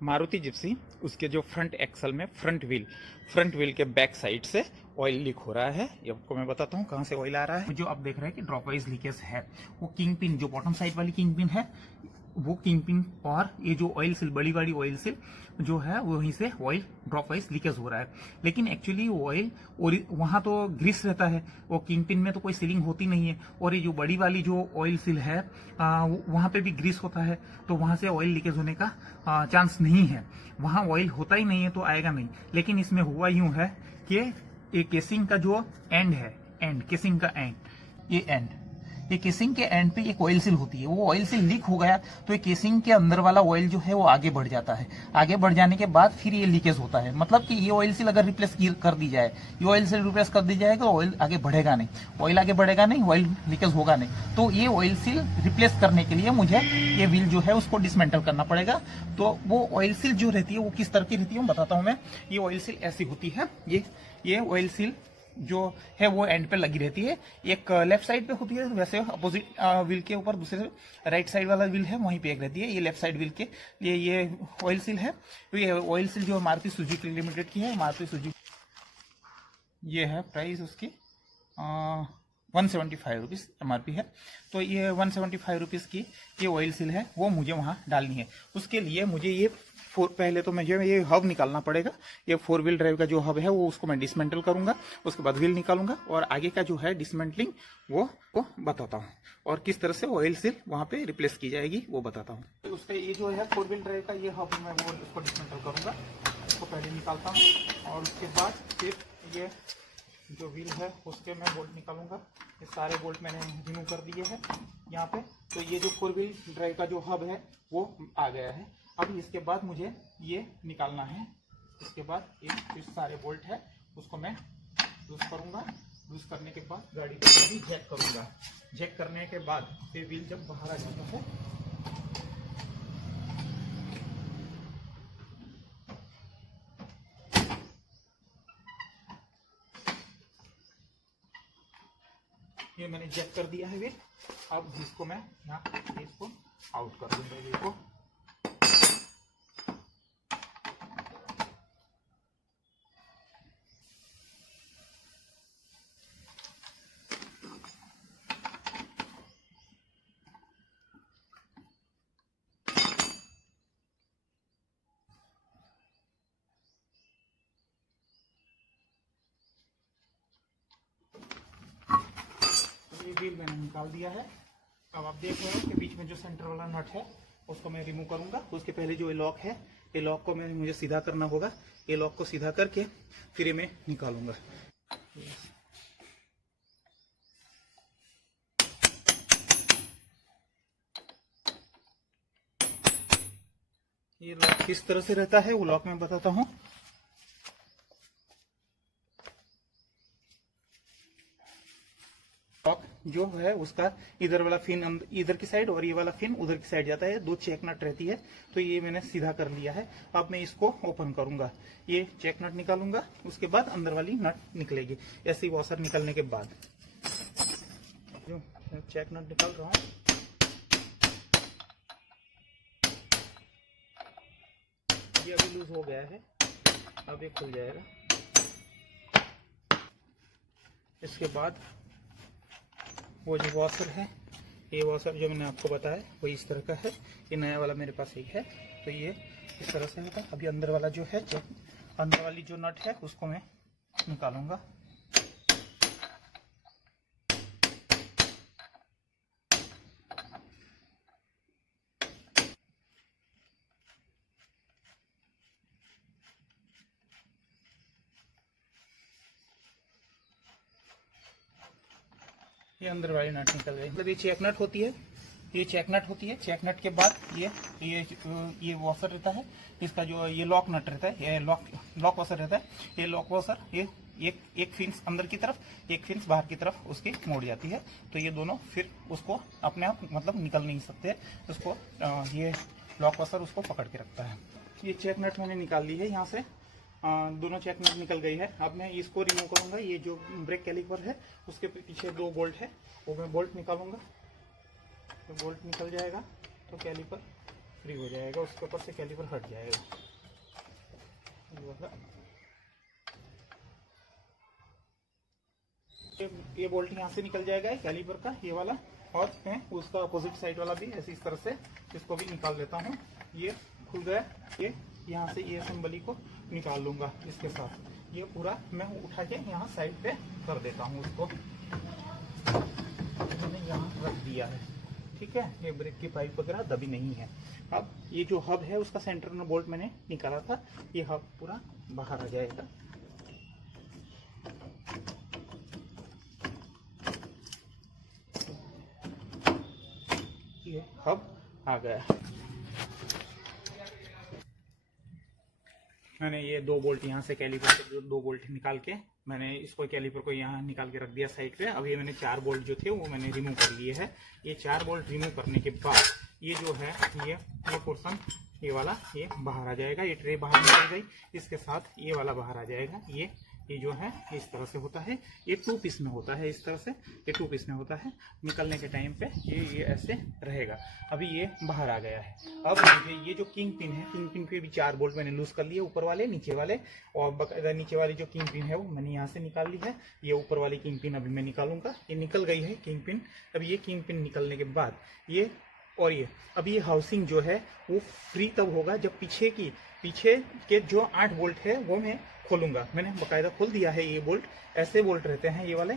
Maruti Gypsy, उसके जो front axle में फ्रंट व्हील के बैक साइड से ऑयल लीक हो रहा है। ये आपको मैं बताता हूँ कहाँ से ऑयल आ रहा है। जो आप देख रहे हैं कि ड्रॉप वाइज लीकेज है, वो किंग पिन, जो बॉटम साइड वाली किंग पिन है, वो किंग पिन और ये जो ऑयल सिल, बड़ी बड़ी ऑयल सिल जो है वहीं से ऑयल ड्रॉप वाइज लीकेज हो रहा है। लेकिन एक्चुअली ऑयल और वहाँ तो ग्रीस रहता है, वो किंग पिन में तो कोई सीलिंग होती नहीं है। और ये जो बड़ी वाली जो ऑयल सिल है वहाँ पे भी ग्रीस होता है, तो वहाँ से ऑयल लीकेज होने का चांस नहीं है। वहाँ ऑयल होता ही नहीं है तो आएगा नहीं। लेकिन इसमें हुआ यूं है कि ये केसिंग का जो एंड है, केसिंग का एंड, ये केसिंग के एंड पे एक ऑयल सील होती है, वो ऑयल सील लीक हो गया तो ये केसिंग के अंदर वाला ऑयल जो है वो आगे बढ़ जाता है। आगे बढ़ जाने के बाद फिर ये लीकेज होता है। मतलब कि ये ऑयल सील अगर रिप्लेस कर दी जाए, ये ऑयल सील रिप्लेस कर दी जाए तो ऑयल आगे बढ़ेगा नहीं, ऑयल आगे बढ़ेगा नहीं, ऑयल लीकेज होगा नहीं। तो ये ऑयल सील रिप्लेस करने के लिए मुझे ये व्हील जो है उसको डिसमेंटल करना पड़ेगा। तो वो ऑयल सील जो रहती है वो किस तरह की रहती है बताता हूँ मैं। ये ऑयल सील ऐसी होती है, ये ऑयल सील जो है वो एंड पे लगी रहती है। एक लेफ्ट साइड पे होती है, वैसे अपोजिट व्हील के ऊपर दूसरे राइट साइड वाला व्हील है वहीं पे एक रहती है। ये लेफ्ट साइड व्हील के लिए ये ऑयल सील है। तो ये ऑयल सील जो मारुति सुजुकी लिमिटेड की है, मारुति सुजुकी, ये है प्राइस उसकी 175 रुपीज़ MRP है। तो ये 175 रुपीज़ की ये ऑयल सील है, वो मुझे वहाँ डालनी है। उसके लिए मुझे ये पहले तो मुझे ये हब निकालना पड़ेगा। ये 4 व्हील ड्राइव का जो हब है वो उसको मैं डिसमेंटल करूंगा, उसके बाद व्हील निकालूंगा और आगे का जो है डिसमेंटलिंग वो बताता हूँ, और किस तरह से ऑयल सील वहाँ पे रिप्लेस की जाएगी वो बताता हूँ। तो उसका ये जो है 4 व्हील ड्राइव का ये हब मैं वो उसको डिसमेंटल करूँगा, उसको पहले निकालता हूँ और उसके बाद फिर ये जो व्हील है उसके मैं बोल्ट निकालूंगा। ये सारे बोल्ट मैंने रिमूव कर दिए हैं यहाँ पे। तो ये जो 4 व्हील ड्राइव का जो हब है वो आ गया है। अब इसके बाद मुझे ये निकालना है। इसके बाद ये सारे बोल्ट है उसको मैं लूज करूंगा। लूज करने के बाद गाड़ी को भी जैक करूंगा। जैक करने के बाद फिर व्हील जब बाहर आ जाता है ये मैंने जैक कर दिया है व्हील। अब इसको मैं यहाँ इसको आउट कर दूंगा व्हील को। व्हील मैंने निकाल दिया है। अब आप देख रहे हो कि बीच में जो सेंटर वाला नट है उसको मैं रिमूव करूंगा। उसके पहले जो ये लॉक है, ये लॉक को मुझे सीधा करना होगा। ये लॉक को सीधा करके फिर ये मैं निकालूंगा। ये लॉक किस तरह से रहता है वो लॉक मैं बताता हूँ। लॉक जो है उसका इधर वाला फिन इधर की साइड और ये वाला फिन उधर की साइड जाता है। 2 चेक नट रहती है। तो ये मैंने सीधा कर लिया है। अब मैं इसको ओपन करूंगा, ये चेक नट निकालूंगा, उसके बाद अंदर वाली नट निकलेगी। ऐसे वॉशर निकलने के बाद जो चेक नट निकाल रहा हूँ, ये अभी लूज हो गया है, अब ये खुल जाएगा। इसके बाद वो जो वॉशर है, ये वॉशर जो मैंने आपको बताया वो इस तरह का है। ये नया वाला मेरे पास एक है। तो ये इस तरह से होगा। अभी अंदर वाला जो है, अंदर वाली जो नट है उसको मैं निकालूंगा। ये अंदर वाली नट निकल गई। मतलब ये चेक नट होती है, ये चेक नट होती है। चेक नट के बाद ये वॉशर रहता है। इसका जो ये लॉक नट रहता है, ये लॉक वॉशर रहता है। ये लॉक वॉशर ये एक फिन्स अंदर की तरफ, एक फिन्स बाहर की तरफ उसकी मोड़ जाती है। तो ये दोनों फिर उसको अपने आप मतलब निकल नहीं सकते। उसको ये लॉक वॉशर उसको पकड़ के रखता है। ये चेक नट मैंने निकाल ली है यहाँ से। दोनों चेक नट निकल गई है। अब मैं इसको रिमूव करूंगा। ये जो ब्रेक कैलिपर है उसके पीछे 2 बोल्ट है, वो मैं बोल्ट निकालूंगा। तो बोल्ट निकल जाएगा तो कैलिपर फ्री हो जाएगा, उसके ऊपर से कैलिपर हट जाएगा। ये बोल्ट यहाँ से निकल जाएगा कैलिपर का, ये वाला, और मैं उसका अपोजिट साइड वाला भी ऐसे इस तरह से इसको भी निकाल देता हूँ। ये खुल गया, ये यहाँ से ये असेंबली को निकाल लूंगा इसके साथ। ये पूरा मैं उठा के यहाँ साइड पे कर देता हूँ उसको, मैंने यहाँ रख दिया है। ठीक है, ये ब्रेक की पाइप वगैरह दबी नहीं है। अब ये जो हब है उसका सेंटर में बोल्ट मैंने निकाला था, ये हब पूरा बाहर आ जाएगा। ये हब आ गया। मैंने ये दो बोल्ट यहाँ से कैलिपर से दो बोल्ट निकाल के मैंने इसको कैलिपर को यहाँ निकाल के रख दिया साइड पे। अब ये मैंने 4 बोल्ट जो थे वो मैंने रिमूव कर लिए है। ये 4 बोल्ट रिमूव करने के बाद ये जो है ये पोर्शन ये वाला ये बाहर आ जाएगा। ये ट्रे बाहर निकल गई, इसके साथ ये वाला बाहर आ जाएगा। ये जो है इस तरह से होता है, ये 2 पीस में होता है, इस तरह से ये 2 पीस में होता है। निकलने के टाइम पे ये ऐसे रहेगा। अभी ये बाहर आ गया है। अब मुझे ये जो किंग पिन है, किंग पिन पे भी 4 बोल्ट मैंने लूज कर लिए, ऊपर वाले नीचे वाले, और बकायदा नीचे वाली जो किंग पिन है वो मैंने यहाँ से निकाल ली है। ये ऊपर वाली किंग पिन अभी मैं निकालूंगा। ये निकल गई है किंग पिन। अब ये किंग पिन निकलने के बाद ये और ये अब ये हाउसिंग जो है वो फ्री तब होगा जब पीछे के जो 8 बोल्ट है वो मैं खोलूंगा। मैंने बकायदा खोल दिया है। ये बोल्ट ऐसे बोल्ट रहते हैं, ये वाले।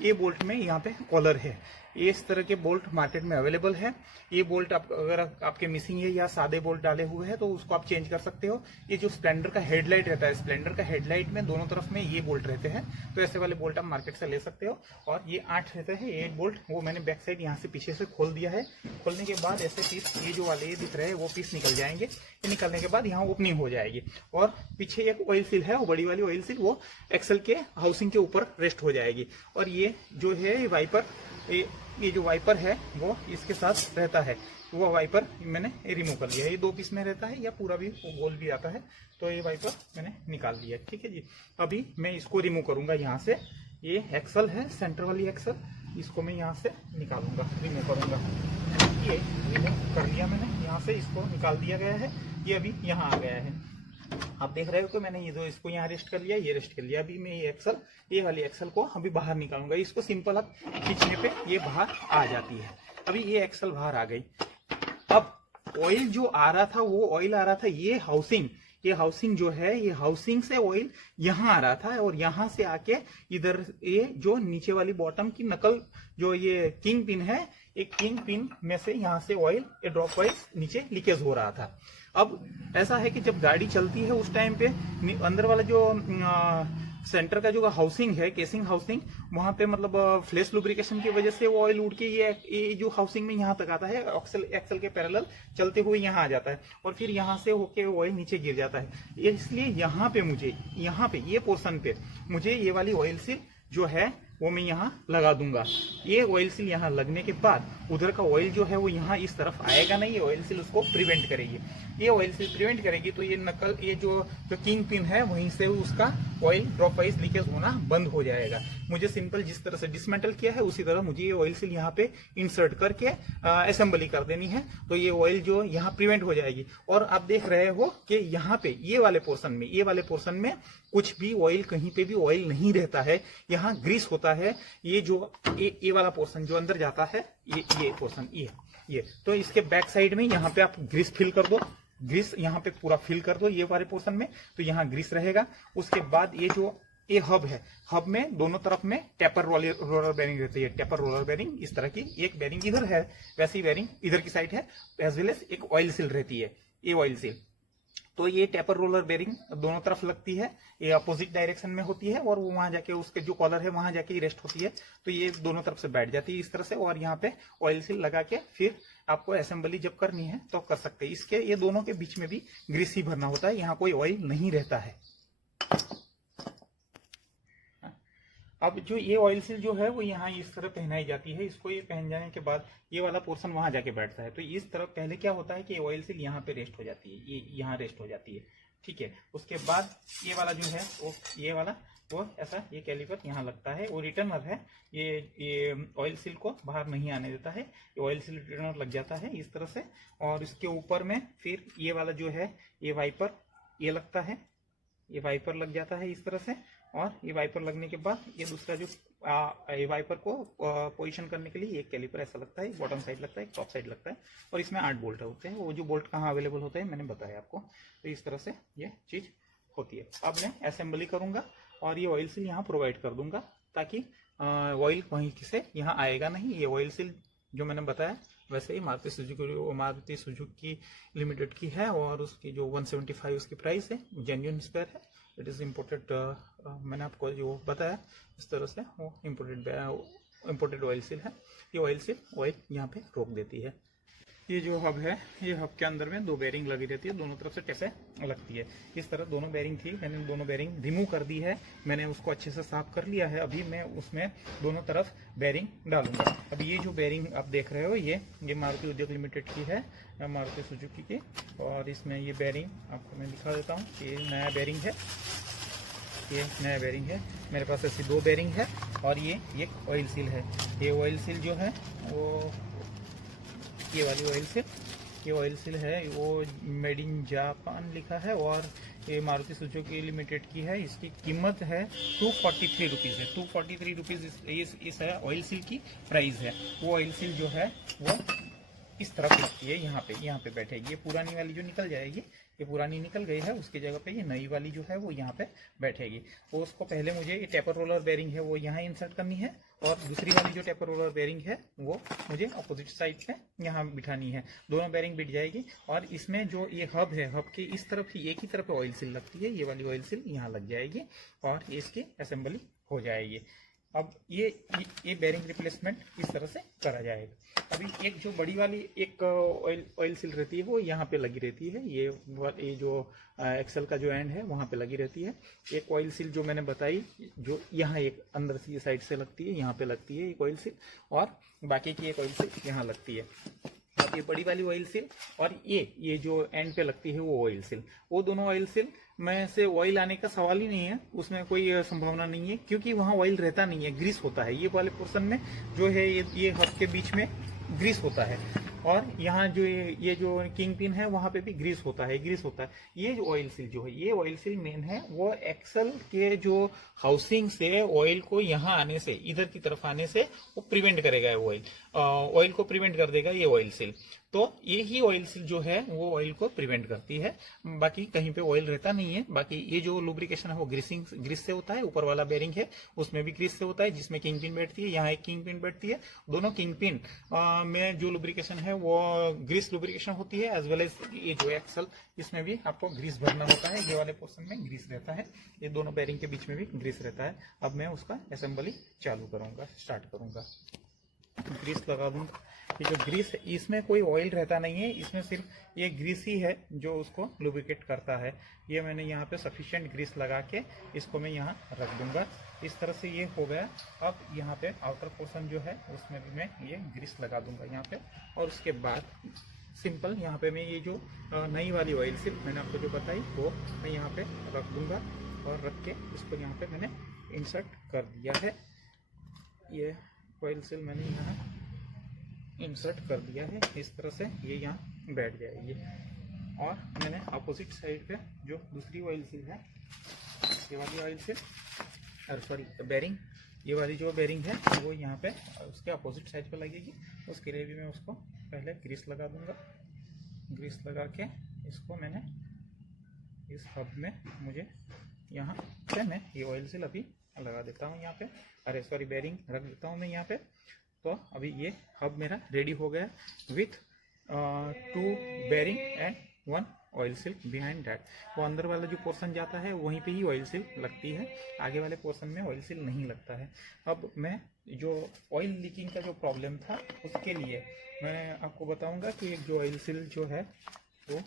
ये बोल्ट में यहाँ पे कॉलर है। ये इस तरह के बोल्ट मार्केट में अवेलेबल है। ये बोल्ट अगर आपके मिसिंग है या सादे बोल्ट डाले हुए हैं तो उसको आप चेंज कर सकते हो। ये जो स्प्लेंडर का हेडलाइट रहता है, स्प्लेंडर का हेडलाइट में दोनों तरफ में ये बोल्ट रहते हैं, तो ऐसे वाले बोल्ट आप मार्केट से ले सकते हो। और ये 8 रहते हैं 8 बोल्ट, वो मैंने बैक साइड यहाँ से पीछे से खोल दिया है। खोलने के बाद ऐसे पीस ये जो वाले ये दिख रहे हैं वो पीस निकल जाएंगे। ये निकलने के बाद यहाँ ओपनिंग हो जाएगी और पीछे एक ऑयल सील है, वो बड़ी वाली ऑयल सील वो एक्सल के हाउसिंग के ऊपर रेस्ट हो जाएगी। और ये जो है वाइपर, ये जो वाइपर है वो इसके साथ रहता है। वो वाइपर मैंने रिमूव कर लिया है। ये 2 पीस में रहता है या पूरा भी गोल भी आता है, तो ये वाइपर मैंने निकाल लिया है। ठीक है जी, अभी मैं इसको रिमूव करूंगा यहाँ से। ये एक्सल है, सेंटर वाली एक्सल, इसको मैं यहाँ से निकालूंगा, रिमूव करूंगा। ये रिमूव कर लिया मैंने, यहाँ से इसको निकाल दिया गया है। ये अभी यहाँ आ गया है। आप देख रहे हो कि मैंने ये जो इसको यहाँ रेस्ट कर लिया, ये रेस्ट कर लिया। अभी मैं ये वाली एक्सल को अभी बाहर निकालूंगा। इसको सिंपल आप खींचने पे ये बाहर आ जाती है। अभी ये एक्सल बाहर आ गई। अब ऑयल जो आ रहा था वो ऑयल आ रहा था ये हाउसिंग जो है, ये हाउसिंग से ऑयल यहाँ आ रहा था और यहाँ से आके इधर ये जो नीचे वाली बॉटम की नकल जो ये किंग पिन है, एक किंग पिन में से यहाँ से ऑयल ये ड्रॉप वाइज नीचे लीकेज हो रहा था। अब ऐसा है कि जब गाड़ी चलती है उस टाइम पे अंदर वाला जो सेंटर का जो हाउसिंग है, केसिंग हाउसिंग, वहां पे मतलब फ्लैश लुब्रिकेशन की वजह से वो ऑयल उड़ के ये जो हाउसिंग में यहाँ तक आता है, एक्सल के पैरेलल चलते हुए यहाँ आ जाता है और फिर यहाँ से होके ऑयल नीचे गिर जाता है। इसलिए यहाँ पे ये पोर्शन पे मुझे ये वाली ऑयल सील जो है वो मैं यहाँ लगा दूंगा। ये ऑयल सील यहाँ लगने के बाद उधर का ऑयल जो है वो यहाँ इस तरफ आएगा नहीं। ये ऑयल सील उसको प्रिवेंट करेगी। ये ऑयल सील प्रिवेंट करेगी तो ये नकल, ये जो किंग पिन है वहीं से उसका ऑयल ड्रॉप वाइज लीकेज होना बंद हो जाएगा। मुझे सिंपल जिस तरह से डिसमेंटल किया है उसी तरह मुझे ये ऑयल सील यहाँ पे इंसर्ट करके असेंबली कर देनी है, तो ये ऑयल जो यहाँ प्रिवेंट हो जाएगी। और आप देख रहे हो कि यहाँ पे ये वाले पोर्शन में कुछ भी ऑयल, कहीं पे भी ऑयल नहीं रहता है। यहाँ ग्रीस होता है। ये जो ये वाला पोर्शन जो अंदर जाता है, ये पोर्शन ये तो इसके बैक साइड में यहाँ पे आप ग्रीस फिल कर दो, ग्रीस यहाँ पे पूरा फिल कर दो ये वाले पोर्शन में, तो यहाँ ग्रीस रहेगा। उसके बाद ये हब है, हब में दोनों तरफ में टेपर रोलर बेरिंग रहती है। टेपर रोलर बेरिंग इस तरह की, एक बेरिंग इधर है, वैसी ही बेरिंग इधर की साइड है, एज वेल एज एक ऑयल सील रहती है, ये ऑयल सील। तो ये टेपर रोलर बेरिंग दोनों तरफ लगती है, ये अपोजिट डायरेक्शन में होती है और वो वहां जाके उसके जो कॉलर है वहां जाके रेस्ट होती है। तो ये दोनों तरफ से बैठ जाती है इस तरह से, और यहाँ पे ऑयल सील लगा के फिर आपको असेंबली जब करनी है तो कर सकते हैं। इसके ये दोनों के बीच में भी ग्रीस ही भरना होता है, यहाँ कोई ऑयल नहीं रहता है। अब जो ये ऑयल सील जो है वो यहाँ इस तरह पहनाई जाती है। इसको ये पहन जाने के बाद ये वाला पोर्शन वहां जाके बैठता है। तो इस तरह पहले क्या होता है कि ऑयल सील यहाँ पे रेस्ट हो जाती है, ये यहाँ रेस्ट हो जाती है। ठीक है। उसके बाद ये वाला जो है वो ये वाला वो ऐसा ये कैलिपर यहाँ लगता है, वो रिटर्नर है, ये ऑयल सील को बाहर नहीं आने देता है, ये ऑयल सील रिटर्नर लग जाता है इस तरह से। और इसके ऊपर में फिर ये वाला जो है ये वाइपर ये लगता है, ये वाइपर लग जाता है इस तरह से। और ये वाइपर लगने के बाद ये दूसरा जो ये वाइपर को पोजीशन करने के लिए एक कैलिपर ऐसा लगता है, बॉटम साइड लगता है, एक टॉप साइड लगता है, और इसमें 8 बोल्ट होते हैं। वो जो बोल्ट कहाँ अवेलेबल होते हैं मैंने बताया आपको। तो इस तरह से ये चीज़ होती है। अब मैं असेंबली करूँगा और ये ऑयल सील यहाँ प्रोवाइड कर दूंगा, ताकि ऑयल वहीं से यहाँ आएगा नहीं। ये ऑयल सील जो मैंने बताया वैसे ही मारुति सुजुकी लिमिटेड की है, और उसकी जो 175 उसकी प्राइस है, जेन्युइन स्पेयर है, इट इज़ इम्पोर्टेड। मैंने आपको जो बताया इस तरह से वो इम्पोर्टेड ऑयल सील है। ये ऑयल सील ऑयल यहाँ पे रोक देती है। ये जो हब है, ये हब के अंदर में 2 बेरिंग लगी रहती है, दोनों तरफ से टेपे लगती है। इस तरह दोनों बेरिंग थी, मैंने दोनों बेरिंग रिमूव कर दी है, मैंने उसको अच्छे से साफ कर लिया है। अभी मैं उसमें दोनों तरफ बेरिंग डालूंगा। अब ये जो बेरिंग आप देख रहे हो ये मारुति उद्योग लिमिटेड की है, मारुति सुजुकी की। और इसमें ये बेरिंग आपको मैं दिखा देता हूँ, ये नया बेरिंग है, ये नया बेरिंग है। मेरे पास ऐसी 2 बेरिंग है, और ये एक ऑयल सील है। ये ऑयल सील जो है वो ये वाली ऑयल सील, ये ऑयल सील है, वो मेड इन जापान लिखा है, और ये मारुति सुजुकी लिमिटेड की है। इसकी कीमत है 243 रुपीज़ है। 243 रुपीज़ इस है ऑयल सील की प्राइस है। वो ऑयल सील जो है वो इस तरफ लगती है, यहाँ पे बैठेगी। ये पुरानी वाली जो निकल जाएगी, ये पुरानी निकल गई है, उसकी जगह पे ये नई वाली जो है वो यहाँ पे बैठेगी। तो उसको पहले मुझे ये टेपर रोलर बेरिंग है वो यहाँ इंसर्ट करनी है, और दूसरी वाली जो टेपर रोलर बेरिंग है वो मुझे अपोजिट साइड पे यहाँ बिठानी है। दोनों बेरिंग बिठ जाएगी। और इसमें जो ये हब है, हब की इस तरफ की एक ही तरफ ऑयल सील लगती है, ये वाली ऑयल सील यहाँ लग जाएगी, और इसकी असेंबली हो जाएगी। अब ये बेरिंग रिप्लेसमेंट इस तरह से करा जाएगा। अभी एक जो बड़ी वाली एक ऑयल सील रहती है वो यहाँ पे लगी रहती है, ये जो एक्सेल का जो एंड है वहाँ पे लगी रहती है। एक ऑयल सील जो मैंने बताई जो यहाँ एक अंदर से साइड से लगती है, यहाँ पे लगती है एक ऑयल सील, और बाकी की एक ऑयल सील यहाँ लगती है। अब ये बड़ी वाली ऑयल सील और ये जो एंड पे लगती है वो ऑयल सील, वो दोनों ऑयल सील में से ऑयल आने का सवाल ही नहीं है, उसमें कोई संभावना नहीं है, क्योंकि वहाँ ऑयल रहता नहीं है, ग्रीस होता है। ये वाले पोर्शन में जो है ये हब के बीच में ग्रीस होता है, और यहाँ जो ये जो किंग पिन है वहाँ पे भी ग्रीस होता है। ये जो ऑयल सील जो है, ये ऑयल सील मेन है, वो एक्सल के जो हाउसिंग से ऑयल को यहाँ आने से, इधर की तरफ आने से वो प्रिवेंट करेगा। ऑयल को प्रिवेंट कर देगा ये ऑयल सील। तो ये ही ऑयल सील जो है वो ऑयल को प्रिवेंट करती है, बाकी कहीं पे ऑयल रहता नहीं है। बाकी ये जो लुब्रिकेशन है वो ग्रीस से होता है। ऊपर वाला बेरिंग है उसमें भी ग्रीस से होता है, जिसमें किंग पिन बैठती है, यहाँ एक किंग पिन बैठती है। दोनों किंग पिन में जो लुब्रिकेशन है वो ग्रीस लुब्रिकेशन होती है, एज वेल एज ये जो एक्सल इसमें भी आपको ग्रीस भरना होता है। ये वाले पोर्शन में ग्रीस रहता है, ये दोनों बेरिंग के बीच में भी ग्रीस रहता है। अब मैं उसका असेंबली चालू करूंगा, स्टार्ट करूंगा, ग्रीस लगा दूंगा। ये जो ग्रीस है इसमें कोई ऑयल रहता नहीं है, इसमें सिर्फ ये ग्रीस ही है जो उसको लुब्रिकेट करता है। ये मैंने यहाँ पे सफिशिएंट ग्रीस लगा के इसको मैं यहाँ रख दूंगा। इस तरह से ये हो गया। अब यहाँ पे आउटर पोर्शन जो है उसमें भी मैं ये ग्रीस लगा दूंगा यहाँ पे, और उसके बाद सिंपल यहाँ पे मैं ये जो नई वाली ऑयल सील मैंने आपको जो बताई वो मैं यहाँ पे रख दूंगा, और रख के इसको यहाँ पे मैंने इंसर्ट कर दिया है। ये ऑयल सील मैंने यहाँ इंसर्ट कर दिया है, इस तरह से ये यहाँ बैठ जाएगी। और मैंने अपोजिट साइड पे जो दूसरी ऑयल सील है, ये वाली ऑयल सील सॉरी बेरिंग, ये वाली जो बेरिंग है वो यहाँ पे उसके अपोजिट साइड पे लगेगी। उसके लिए भी मैं उसको पहले ग्रीस लगा दूंगा। ग्रीस लगा के इसको मैंने इस हब में मुझे यहाँ से मैं ये ऑयल सील अभी लगा देता हूँ यहाँ पे, अरे सॉरी बेरिंग रख देता हूँ मैं यहाँ पे। तो अभी ये हब मेरा रेडी हो गया with 2 bearing and 1 oil seal behind that. वो अंदर वाला जो पोर्शन जाता है वहीं पे ही ऑयल सील लगती है, आगे वाले पोर्शन में ऑयल सील नहीं लगता है। अब मैं जो ऑयल लीकिंग का जो प्रॉब्लम था उसके लिए मैं आपको बताऊंगा कि एक जो ऑयल सील जो है वो,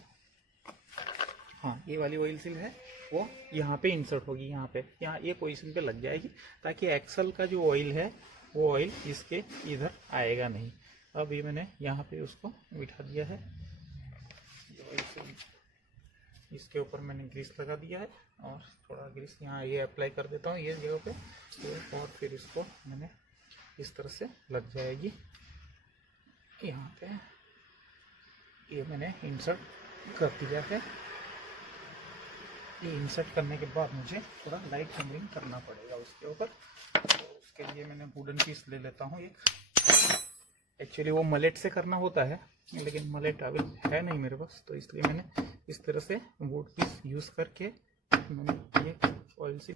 हाँ ये वाली ऑयल सील है वो यहाँ पे इंसर्ट होगी, यहाँ एक पोजीशन पे लग जाएगी, ताकि एक्सल का जो ऑयल है वो ऑयल इसके इधर आएगा नहीं। अब ये मैंने यहाँ पे उसको बिठा दिया है। इसके ऊपर मैंने ग्रीस लगा दिया है और थोड़ा ग्रीस यहाँ ये अप्लाई कर देता हूँ ये जगह पे तो, और फिर इसको मैंने इस तरह से लग जाएगी यहाँ पे। ये मैंने इंसर्ट कर दिया है। ये इंसर्ट करने के बाद मुझे थोड़ा लाइट हैमरिंग करना पड़ेगा उसके ऊपर। तो उसके लिए मैंने वुडन पीस ले लेता हूँ एक। एक्चुअली वो मलेट से करना होता है लेकिन मलेट अभी है नहीं मेरे पास, तो इसलिए मैंने इस तरह से वुड पीस यूज़ करके मैंने ये ऑयल से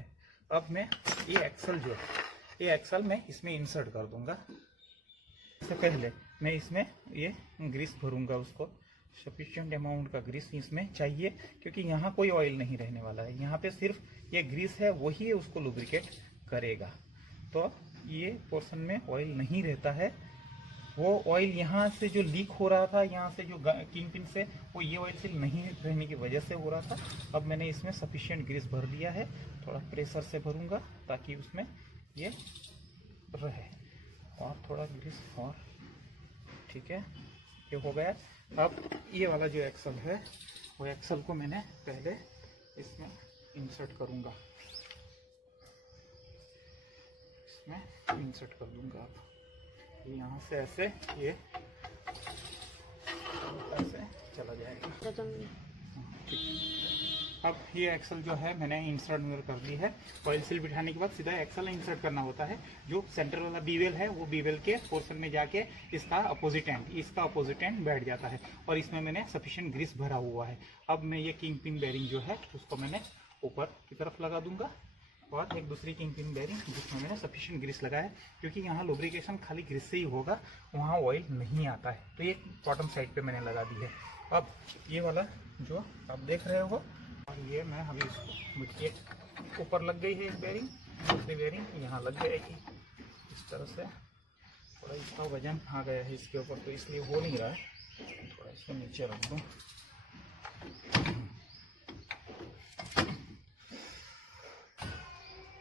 अब मैं ये एक्सल जो है ये एक्सल मैं इसमें इंसर्ट कर दूंगा। इससे पहले मैं इसमें ये ग्रीस भरूंगा, उसको सफिशिएंट अमाउंट का ग्रीस इसमें चाहिए क्योंकि यहाँ कोई ऑयल नहीं रहने वाला है। यहाँ पे सिर्फ ये ग्रीस है वही उसको लुब्रिकेट करेगा। तो ये पोर्शन में ऑयल नहीं रहता है। वो ऑयल यहाँ से जो लीक हो रहा था यहाँ से जो किंग पिन से वो ये ऑयल सील नहीं रहने की वजह से हो रहा था। अब मैंने इसमें सफिशिएंट ग्रीस भर दिया है, थोड़ा प्रेशर से भरूंगा ताकि उसमें ये रहे और थोड़ा ग्रीस और ठीक है ये हो गया। अब ये वाला जो एक्सल है वो एक्सल को मैंने पहले इसमें इंसर्ट करूंगा, इसमें इंसर्ट कर दूंगा। अब यहाँ से ऐसे ये ऐसे चला जाएगा। ठीक। अब ये एक्सल जो है मैंने इंसर्ट कर दी है। ऑयल सील बिठाने के बाद सीधा एक्सल इंसर्ट करना होता है। जो सेंटर वाला बीवेल है वो बीवेल के पोर्शन में जाके इसका अपोजिट एंड बैठ जाता है और इसमें मैंने सफिशिएंट ग्रीस भरा हुआ है। अब मैं ये किंग पिन बेरिंग जो है उसको मैंने ऊपर की तरफ लगा दूंगा और एक दूसरी किंग पिन बेरिंग जिसमें मैंने सफिशिएंट ग्रीस लगाया है क्योंकि यहाँ लुब्रिकेशन खाली ग्रीस से ही होगा, वहाँ ऑयल नहीं आता है। तो ये बॉटम साइड पे मैंने लगा दी है। अब ये वाला जो आप देख रहे हो और ये मैं अभी इसको मुझे ऊपर लग गई है एक बेरिंग, दूसरी बेरिंग यहाँ लग जाएगी इस तरह से। थोड़ा इसका वजन आ गया है इसके ऊपर तो इसलिए हो नहीं रहा है, थोड़ा इसको नीचे रख दूँ।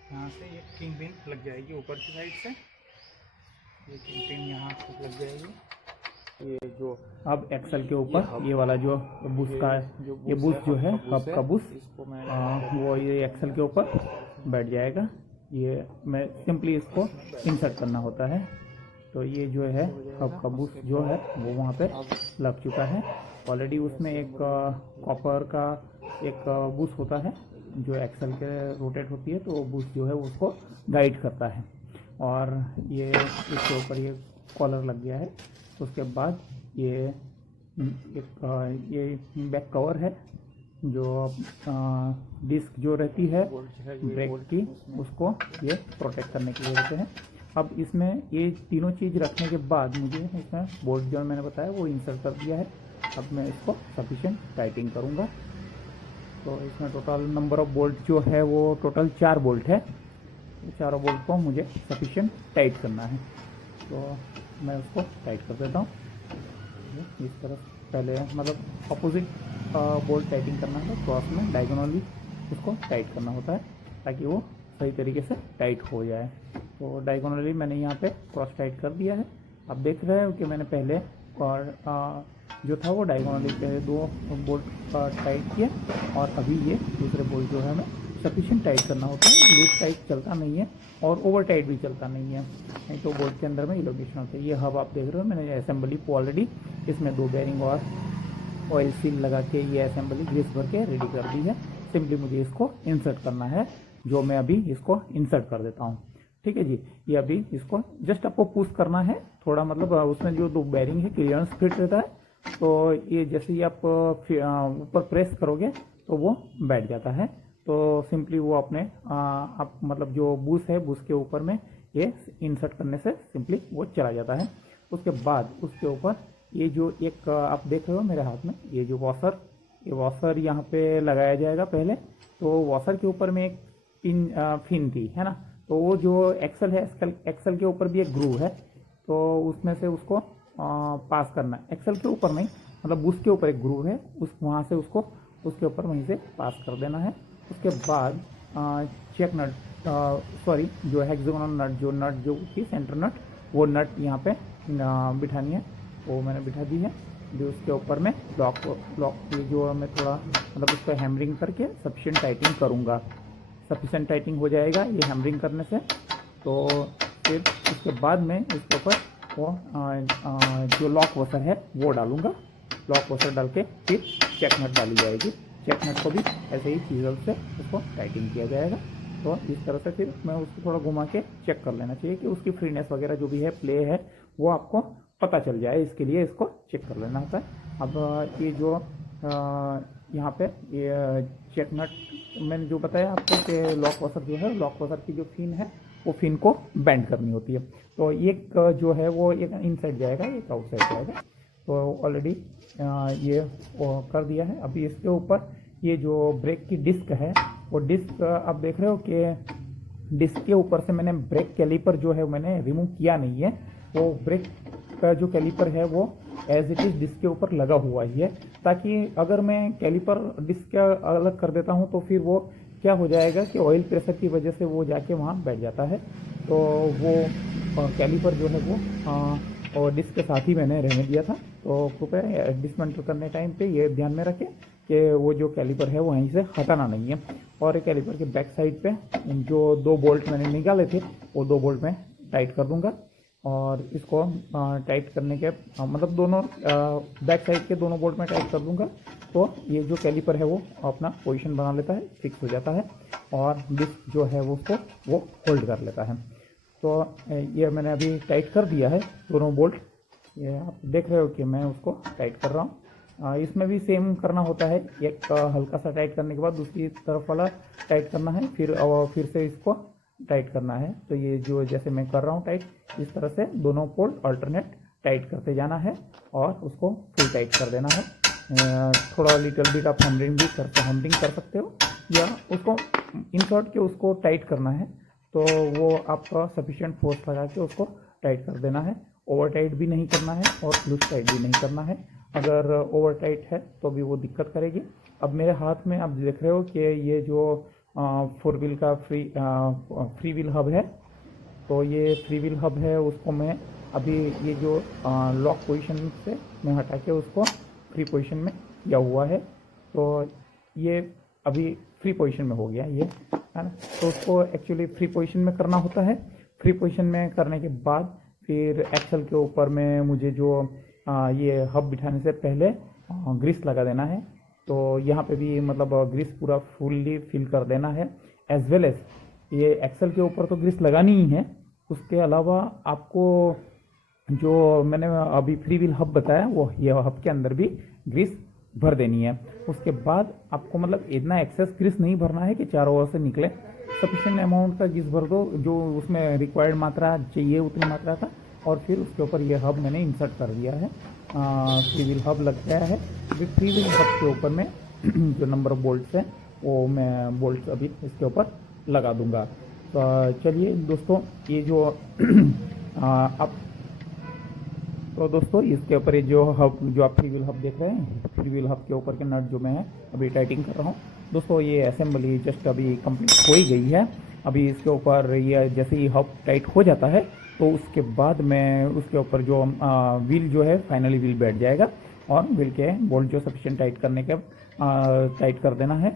यहाँ से ये किंग पिन लग जाएगी ऊपर की साइड से, ये किंग पिन यहाँ से लग जाएगी। ये जो अब एक्सल के ऊपर ये वाला जो बुश का ये बुश जो है हब का बुश वो ये एक्सल के ऊपर बैठ जाएगा। ये मैं सिंपली इसको इंसर्ट करना होता है। तो ये जो है हब का बुश जो है वो वहाँ पे लग चुका है ऑलरेडी। उसमें एक कॉपर का एक बुश होता है जो एक्सल के रोटेट होती है, तो वो बुश जो है उसको गाइड करता है। और ये इसके ऊपर ये कॉलर लग गया है। उसके बाद ये बैक कवर है जो डिस्क जो रहती है ब्रेक की उसको ये प्रोटेक्ट करने के लिए रहते हैं। अब इसमें ये तीनों चीज़ रखने के बाद मुझे इसमें बोल्ट जो मैंने बताया वो इंसर्ट कर दिया है। अब मैं इसको सफिशिएंट टाइटिंग करूँगा। तो इसमें टोटल नंबर ऑफ बोल्ट जो है वो टोटल 4 बोल्ट है। चारों बोल्ट को मुझे सफिशिएंट टाइट करना है, तो मैं उसको टाइट कर देता हूँ इस तरफ। पहले मतलब अपोजिट बोल्ट टाइटिंग करना है, क्रॉस में डायगोनली उसको टाइट करना होता है ताकि वो सही तरीके से टाइट हो जाए। तो डायगोनली मैंने यहाँ पे क्रॉस टाइट कर दिया है। अब देख रहे हो कि मैंने पहले और जो था वो डायगोनली पहले 2 बोल्ट टाइट किया और अभी ये दूसरे बोल्ट जो है हमें सफिशिएंट टाइट करना होता है। लूज टाइट चलता नहीं है और ओवर टाइट भी चलता नहीं है, नहीं तो बोल्ट के अंदर में इलोगेशन होता है। ये हब आप देख रहे हो मैंने असेंबली को ऑलरेडी इसमें 2 बेरिंग और ऑयल सील लगा के ये असेंबली ग्रीस भर के रेडी कर दी है। सिंपली मुझे इसको इंसर्ट करना है, जो मैं अभी इसको इंसर्ट कर देता हूँ। ठीक है जी, ये अभी इसको जस्ट आपको पुश करना है थोड़ा, मतलब उसमें जो 2 बेरिंग है क्लियरेंस फिट रहता है, तो ये जैसे ही आप ऊपर प्रेस करोगे तो वो बैठ जाता है। तो सिंपली वो अपने आप मतलब जो बुश है बुश के ऊपर में ये इंसर्ट करने से सिंपली वो चला जाता है। उसके बाद उसके ऊपर ये जो एक आप देख रहे हो मेरे हाथ में ये जो वॉशर, ये वॉशर यहाँ पे लगाया जाएगा पहले। तो वॉशर के ऊपर में एक फिन थी है ना, तो वो जो एक्सल है एक्सल के ऊपर भी एक ग्रूव है, तो उसमें से उसको पास करना है। एक्सल के ऊपर नहीं, मतलब बुश के ऊपर एक ग्रूव है, उस वहाँ से उसको उसके ऊपर वहीं से पास कर देना है। उसके बाद चेक नट सॉरी जो हेक्सागोनल नट जो नट जो की सेंटर नट वो नट यहाँ पे बिठानी है, वो मैंने बिठा दी है। अभी उसके ऊपर में ब्लॉक ये जो मैं थोड़ा मतलब उसको हैमरिंग करके सफिशिएंट टाइटिंग करूँगा। सफिशिएंट टाइटिंग हो जाएगा ये हैमरिंग करने से, तो फिर उसके बाद में इसके ऊपर वो जो लॉक वॉशर है वो डालूँगा। लॉक वॉशर डाल के फिर चेक नट डाली जाएगी। चेक नट को भी ऐसे ही चीज़ों से उसको टाइटिंग किया जाएगा। तो इस तरह से फिर मैं उसको थोड़ा घुमा के चेक कर लेना चाहिए कि उसकी फ्रीनेस वगैरह जो भी है, प्ले है, वो आपको पता चल जाए। इसके लिए इसको चेक कर लेना होता है। अब ये जो यहाँ पे ये चेक नट मैंने जो बताया आपको कि लॉक वॉशर जो है, लॉक वॉशर की जो फिन है वो फिन को बेंड करनी होती है। तो एक जो है वो एक इनसाइड जाएगा, एक आउटसाइड जाएगा। तो ऑलरेडी ये कर दिया है। अभी इसके ऊपर ये जो ब्रेक की डिस्क है वो डिस्क आप देख रहे हो कि डिस्क के ऊपर से मैंने ब्रेक कैलिपर जो है मैंने रिमूव किया नहीं है। वो ब्रेक का जो कैलिपर है वो एज इट इज़ डिस्क के ऊपर लगा हुआ ही है, ताकि अगर मैं कैलिपर डिस्क का अलग कर देता हूँ तो फिर वो क्या हो जाएगा कि ऑयल प्रेशर की वजह से वो जाके वहाँ बैठ जाता है। तो वो कैलिपर जो है वो और डिस्क के साथ ही मैंने रहने दिया था। तो कृपया डिसमेंटल करने टाइम पे ये ध्यान में रखें कि वो जो कैलिपर है वो वहीं से हटाना नहीं है। और कैलिपर के बैक साइड पे जो 2 बोल्ट मैंने निकाले थे वो 2 बोल्ट मैं टाइट कर दूंगा। और इसको टाइट करने के मतलब दोनों बैक साइड के दोनों बोल्ट में टाइट कर दूंगा। तो ये जो कैलिपर है वो अपना पोजीशन बना लेता है, फिक्स हो जाता है, और डिस्क जो है वो उसको वो होल्ड कर लेता है। तो ये मैंने अभी टाइट कर दिया है दोनों बोल्ट। ये आप देख रहे हो कि मैं उसको टाइट कर रहा हूँ। इसमें भी सेम करना होता है, एक हल्का सा टाइट करने के बाद दूसरी तरफ वाला टाइट करना है, फिर से इसको टाइट करना है। तो ये जो जैसे मैं कर रहा हूँ टाइट, इस तरह से दोनों पोल अल्टरनेट टाइट करते जाना है और उसको फुल टाइट कर देना है। थोड़ा लिटिल बिट आप हैमरिंग कर सकते हो, या उसको इंसर्ट के उसको टाइट करना है तो वो आपका सफिशिएंट फोर्स लगा के उसको टाइट कर देना है। ओवर टाइट भी नहीं करना है और लूज टाइट भी नहीं करना है। अगर ओवर टाइट है तो भी वो दिक्कत करेगी। अब मेरे हाथ में आप देख रहे हो कि ये जो 4 व्हील का फ्री व्हील हब है, तो ये फ्री व्हील हब है उसको मैं अभी ये जो लॉक पोजीशन से मैं हटा के उसको फ्री पोजीशन में किया हुआ है। तो ये अभी फ्री पोजीशन में हो गया ये, है ना। तो उसको एक्चुअली फ्री पोजीशन में करना होता है। फ्री पोजीशन में करने के बाद फिर एक्सल के ऊपर में मुझे जो ये हब बिठाने से पहले ग्रीस लगा देना है। तो यहाँ पे भी मतलब ग्रीस पूरा फुल्ली फिल कर देना है। एज वेल एज ये एक्सल के ऊपर तो ग्रीस लगानी ही है, उसके अलावा आपको जो मैंने अभी फ्री व्हील हब बताया वो ये हब के अंदर भी ग्रीस भर देनी है। उसके बाद आपको मतलब इतना एक्सेस ग्रीस नहीं भरना है कि चारों ओर से निकले। सफिशिएंट अमाउंट का ग्रीस भर दो, जो उसमें रिक्वायर्ड मात्रा चाहिए उतनी मात्रा का। और फिर उसके ऊपर ये हब मैंने इंसर्ट कर दिया है। फ्री व्हील हब लग गया है। अभी फ्री व्हील हब के ऊपर में जो नंबर ऑफ बोल्ट्स हैं वो मैं बोल्ट अभी इसके ऊपर लगा दूंगा। तो चलिए दोस्तों, ये जो आप तो दोस्तों इसके ऊपर ये जो हब जो आप फ्री व्हील हब देख रहे हैं, फ्री व्हील हब के ऊपर के नट जो मैं अभी टाइटिंग कर रहा हूँ दोस्तों, ये असेंबली जस्ट अभी कंप्लीट हो ही गई है। अभी इसके ऊपर ये जैसे ही हब टाइट हो जाता है तो उसके बाद मैं उसके ऊपर जो व्हील जो है फाइनली व्हील बैठ जाएगा और व्हील के बोल्ट जो सफिशिएंट टाइट करने के टाइट कर देना है।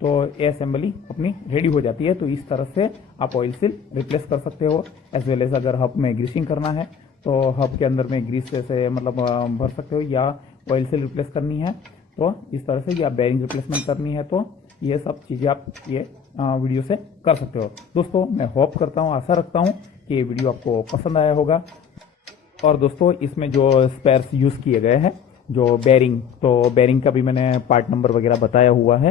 तो ये असेंबली अपनी रेडी हो जाती है। तो इस तरह से आप ऑयल सील रिप्लेस कर सकते हो। एज वेल एज अगर हब में ग्रीसिंग करना है तो हब के अंदर में ग्रीस से मतलब भर सकते हो, या ऑयल सील रिप्लेस करनी है तो इस तरह से, या बेयरिंग रिप्लेसमेंट करनी है तो ये सब चीज़ें आप ये वीडियो से कर सकते हो। दोस्तों मैं होप करता हूँ, आशा रखता हूँ कि ये वीडियो आपको पसंद आया होगा। और दोस्तों इसमें जो स्पेयर्स यूज़ किए गए हैं, जो बेयरिंग, तो बेयरिंग का भी मैंने पार्ट नंबर वगैरह बताया हुआ है।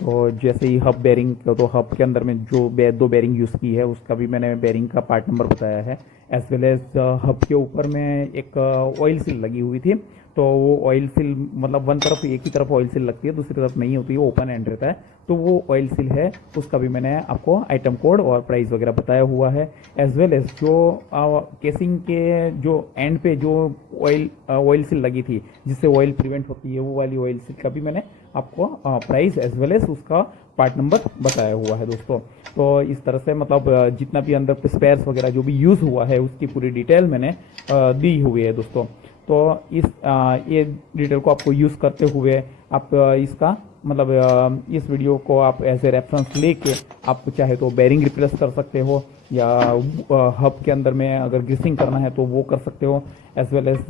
तो जैसे ही हब बेयरिंग, तो हब के अंदर में जो 2 बेयरिंग यूज़ की है उसका भी मैंने बेयरिंग का पार्ट नंबर बताया है। एज वेल एज हब के ऊपर में एक ऑयल सील लगी हुई थी। तो वो ऑयल सील मतलब एक ही तरफ ऑयल सील लगती है, दूसरी तरफ नहीं होती है, ओपन एंड रहता है। तो वो ऑयल सील है, उसका भी मैंने आपको आइटम कोड और प्राइस वगैरह बताया हुआ है। एज वेल एज जो केसिंग के जो एंड पे जो ऑयल सील लगी थी जिससे ऑयल प्रिवेंट होती है, वो वाली ऑयल सील का भी मैंने आपको प्राइस एज वेल एज उसका पार्ट नंबर बताया हुआ है दोस्तों। तो इस तरह से मतलब जितना भी अंदर स्पेयर्स वगैरह जो भी यूज़ हुआ है उसकी पूरी डिटेल मैंने दी हुई है दोस्तों। तो ये डिटेल को आपको यूज़ करते हुए आप इसका मतलब इस वीडियो को आप एज ए रेफरेंस लेके आप चाहे तो बेरिंग रिप्लेस कर सकते हो, या हब के अंदर में अगर ग्रीसिंग करना है तो वो कर सकते हो, एज वेल एज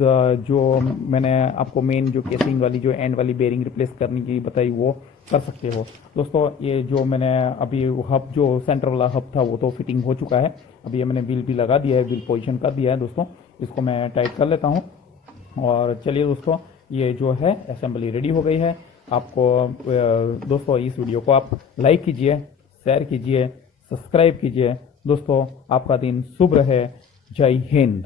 जो मैंने आपको मेन जो केसिंग वाली जो एंड वाली बेरिंग रिप्लेस करने की बताई वो कर सकते हो। दोस्तों ये जो मैंने अभी हब जो सेंटर वाला हब था वो तो फिटिंग हो चुका है। अभी ये मैंने व्हील भी लगा दिया है, व्हील पोजिशन कर दिया है दोस्तों। इसको मैं टाइट कर लेता हूँ और चलिए दोस्तों ये जो है असेंबली रेडी हो गई है। आपको दोस्तों इस वीडियो को आप लाइक कीजिए, शेयर कीजिए, सब्सक्राइब कीजिए। दोस्तों आपका दिन शुभ रहे। जय हिंद।